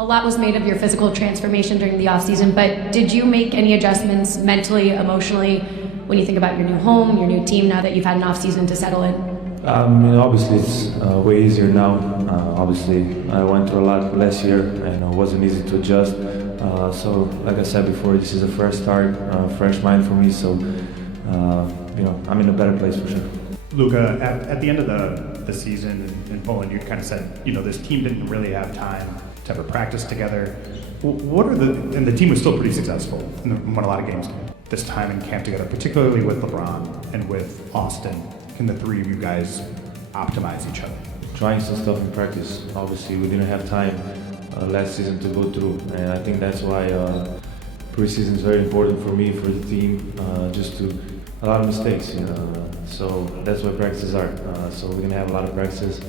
A lot was made of your physical transformation during the offseason, but did you make any adjustments mentally, emotionally, when you think about your new home, your new team, now that you've had an offseason to settle in? Obviously it's way easier now. Obviously I went through a lot last year and it wasn't easy to adjust. So like I said before, this is a fresh start, fresh mind for me, so I'm in a better place for sure. Luka, at the end of the season in Poland, you kind of said, this team didn't really have time to ever practice together. And the team was still pretty successful and won a lot of games this time in camp together, particularly with LeBron and with Austin. Can the three of you guys optimize each other? Trying some stuff in practice. Obviously we didn't have time last season to go through, and I think that's why preseason is very important for me, for the team, a lot of mistakes, so that's what practices are. So we're gonna have a lot of practices,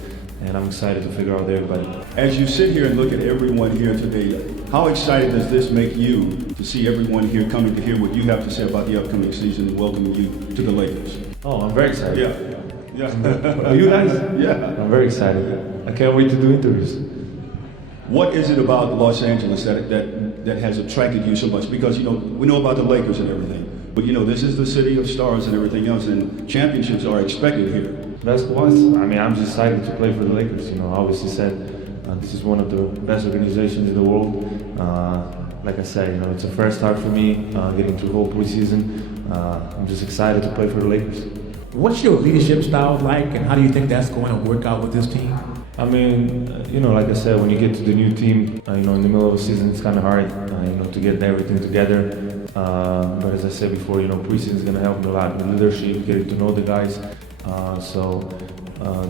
and I'm excited to figure out everybody. As you sit here and look at everyone here today, how excited does this make you to see everyone here coming to hear what you have to say about the upcoming season and welcoming you to the Lakers? Oh, I'm very excited. Yeah. Are you guys? Yeah. I'm very excited. I can't wait to do interviews. What is it about Los Angeles that has attracted you so much? Because, we know about the Lakers and everything, but, this is the city of stars and everything else, and championships are expected here. Basketball is, I'm just excited to play for the Lakers. I obviously said this is one of the best organizations in the world. Like I said, it's a fresh start for me, getting through the whole preseason. I'm just excited to play for the Lakers. What's your leadership style like, and how do you think that's going to work out with this team? Like I said, when you get to the new team, in the middle of the season, it's kind of hard, to get everything together. But as I said before, preseason is going to help me a lot with leadership, getting to know the guys. So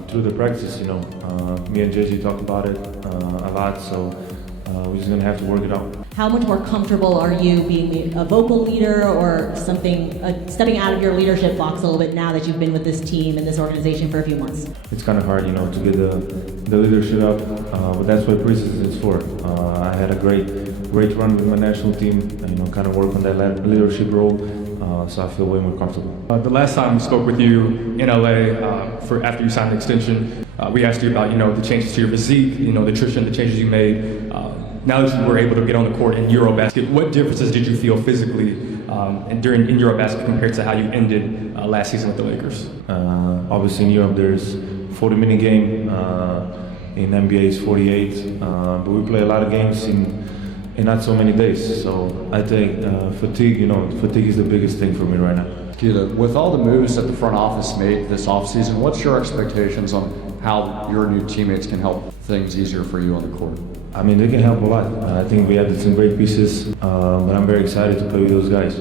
through the practice, me and JJ talk about it a lot. So we're just going to have to work it out. How much more comfortable are you being a vocal leader or something, stepping out of your leadership box a little bit now that you've been with this team and this organization for a few months? It's kind of hard, to get the leadership up, but that's what preseason is for. I had a great run with my national team, kind of work on that leadership role, so I feel way more comfortable. The last time we spoke with you in LA after you signed the extension, we asked you about the changes to your physique, nutrition, the changes you made. Now that you were able to get on the court in Eurobasket, what differences did you feel physically in Eurobasket compared to how you ended last season with the Lakers? Obviously in Europe there's 40-minute game, in NBA is 48, but we play a lot of games in not so many days. So I think fatigue is the biggest thing for me right now. With all the moves that the front office made this offseason, what's your expectations on how your new teammates can help things easier for you on the court? They can help a lot. I think we added some great pieces, but I'm very excited to play with those guys.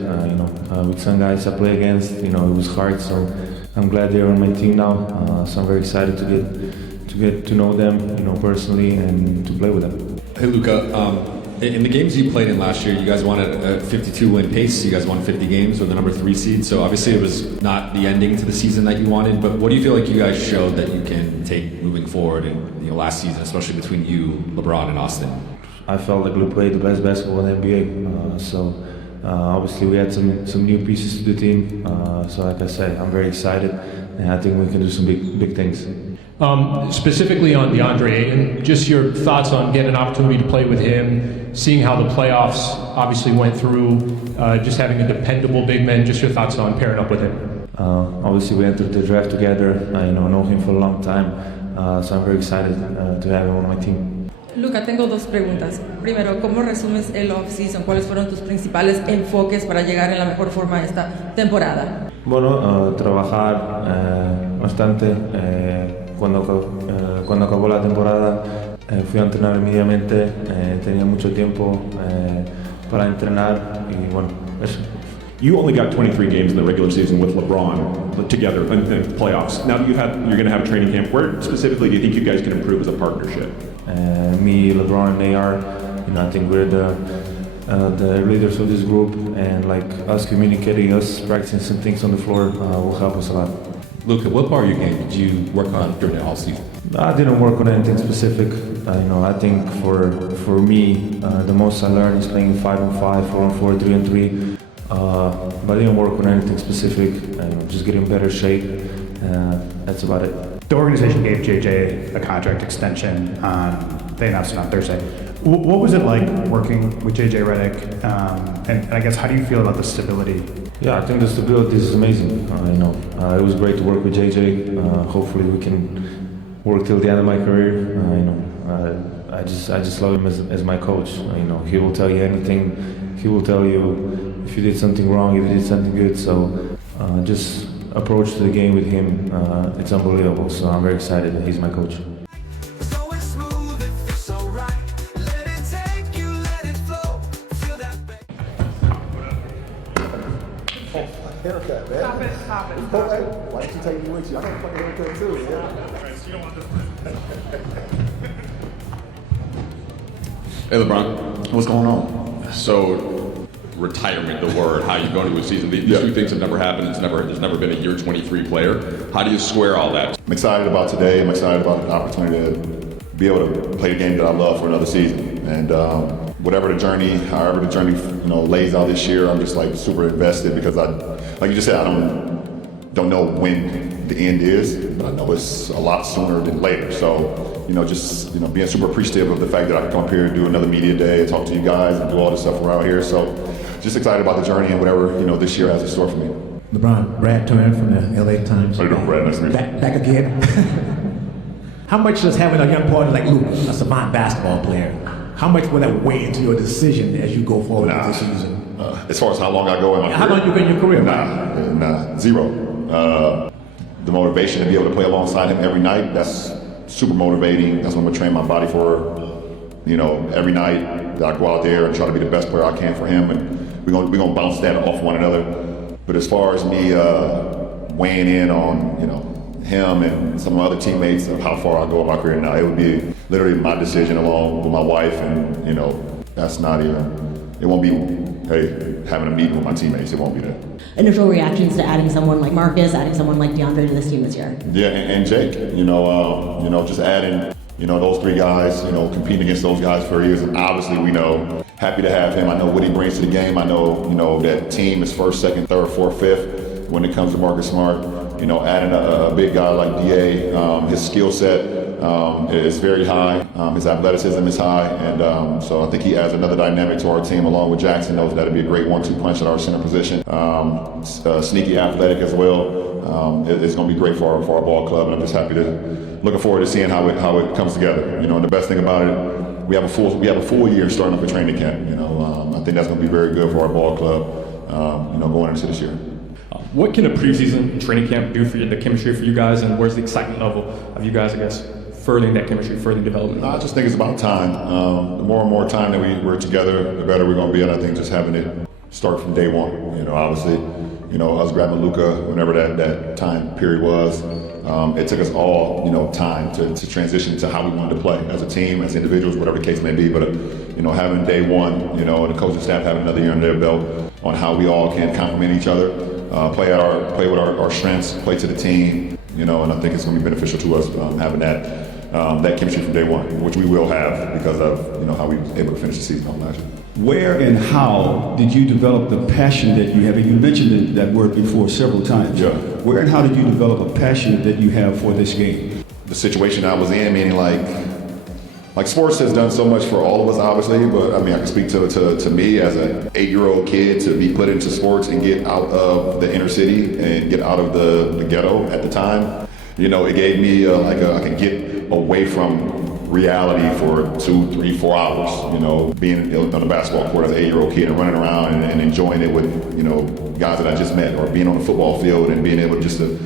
With some guys I play against, it was hard, so I'm glad they're on my team now. So I'm very excited to get to know them, personally, and to play with them. Hey Luka, in the games you played in last year, you guys won at a 52-win pace. You guys won 50 games with the number 3 seed. So obviously it was not the ending to the season that you wanted. But what do you feel like you guys showed that you can take moving forward in last season, especially between you, LeBron, and Austin? I felt like we played the best basketball in the NBA. So obviously we had some new pieces to the team. So like I said, I'm very excited, and I think we can do some big things. Specifically on DeAndre Ayton, just your thoughts on getting an opportunity to play with him, seeing how the playoffs obviously went through, just having a dependable big man, just your thoughts on pairing up with him. Obviously we entered the draft together, I know him for a long time, so I'm very excited to have him on my team. Luka, tengo dos preguntas. Primero, ¿cómo resumes el off-season? ¿Cuáles fueron tus principales enfoques para llegar en la mejor forma esta temporada? Bueno, trabajar bastante. Cuando acabó la temporada fui a entrenar inmediatamente, tenía mucho tiempo para entrenar y bueno, eso. You only got 23 games in the regular season with LeBron together in the playoffs. Now you're going to have a training camp. Where specifically do you think you guys can improve as a partnership? Me, LeBron, and AR, I think we're the leaders of this group, and us communicating, us practicing some things on the floor will help us a lot. Luka, what part of your game did you work on during the offseason? I didn't work on anything specific. I think for me, the most I learned is playing 5-on-5, 4-on-4, 3-on-3. But I didn't work on anything specific. Just getting better shape. That's about it. The organization gave JJ a contract extension. They announced it on Thursday. What was it like working with JJ Redick? And I guess, how do you feel about the stability? Yeah, I think the stability is amazing. It was great to work with JJ. Hopefully we can work till the end of my career. I just love him as my coach. He will tell you anything. He will tell you if you did something wrong, if you did something good. So just approach to the game with him, it's unbelievable. So I'm very excited that he's my coach. Haircut, man. Stop it. Why don't you take me with you? I got a fucking haircut too, man. You don't want this. Hey, LeBron, what's going on? So, retirement, the word, how you go into a season. These two things have never happened. There's never been a year 23 player. How do you square all that? I'm excited about today. I'm excited about the opportunity to be able to play the game that I love for another season. And whatever the journey, however the journey, lays out this year, I'm just like super invested because like you just said, I don't know when the end is, but I know it's a lot sooner than later. So, just being super appreciative of the fact that I can come up here and do another media day and talk to you guys and do all this stuff around here. So, just excited about the journey and whatever this year has in store for me. LeBron, Brad Turner from the LA Times. How you doing, Brad? Nice to meet you. Back again. How much does having a young partner like Luka, a savant basketball player, how much will that weigh into your decision as you go forward with this season? As far as how long I go in my career? How long you been in your career? Nah, zero. The motivation to be able to play alongside him every night, that's super motivating. That's what I'm gonna train my body for. Every night that I go out there and try to be the best player I can for him, and we're gonna bounce that off one another. But as far as me weighing in on him and some of my other teammates of how far I go in my career now, it would be literally my decision along with my wife, and that's not even. It won't be having a meeting with my teammates. It won't be that. Initial reactions to adding someone like Marcus, adding someone like DeAndre to this team this year? Yeah, and Jake. Just adding. Those three guys. Competing against those guys for years. And obviously, we know. Happy to have him. I know what he brings to the game. I know that team is first, second, third, fourth, fifth when it comes to Marcus Smart. Adding a big guy like DA, his skill set is very high. His athleticism is high, and so I think he adds another dynamic to our team along with Jackson. Knows that'd be a great 1-2 punch at our center position. Sneaky athletic as well. It's going to be great for our ball club, and I'm just looking forward to seeing how it comes together. And the best thing about it, we have a full year starting up a training camp. I think that's going to be very good for our ball club. Going into this year. What can a preseason training camp do for the chemistry for you guys, and where's the excitement level of you guys, I guess, furthering that chemistry, furthering development? I just think it's about time. The more and more time that we're together, the better we're going to be. And I think just having it start from day one. Obviously, us grabbing Luka, whenever that time period was, it took us all, time to transition to how we wanted to play as a team, as individuals, whatever the case may be. But having day one, and the coaching staff having another year under their belt on how we all can complement each other. Play with our strengths, play to the team, and I think it's going to be beneficial to us having that chemistry from day one, which we will have because of how we were able to finish the season off last year. Where and how did you develop the passion that you have? And you mentioned that word before several times. Yeah. Where and how did you develop a passion that you have for this game? The situation I was in, meaning like sports has done so much for all of us, obviously, but I can speak to me as an 8-year-old kid to be put into sports and get out of the inner city and get out of the ghetto at the time. It gave me I could get away from reality for 2, 3, 4 hours. Being on a basketball court as an 8-year-old kid and running around and enjoying it with guys that I just met, or being on the football field and being able just to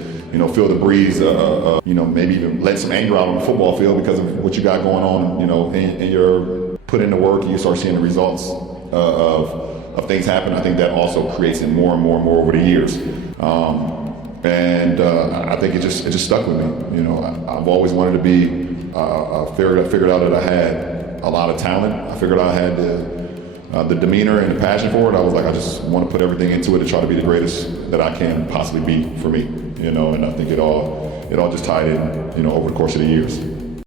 feel the breeze, maybe even let some anger out on the football field because of what you got going on, and you're put in the work and you start seeing the results of things happen. I think that also creates it more and more and more over the years. I think it just stuck with me. I've always wanted to be, I figured out that I had a lot of talent. I figured out I had the demeanor and the passion for it. I was like, I just want to put everything into it to try to be the greatest that I can possibly be for me, and I think it all just tied in, over the course of the years.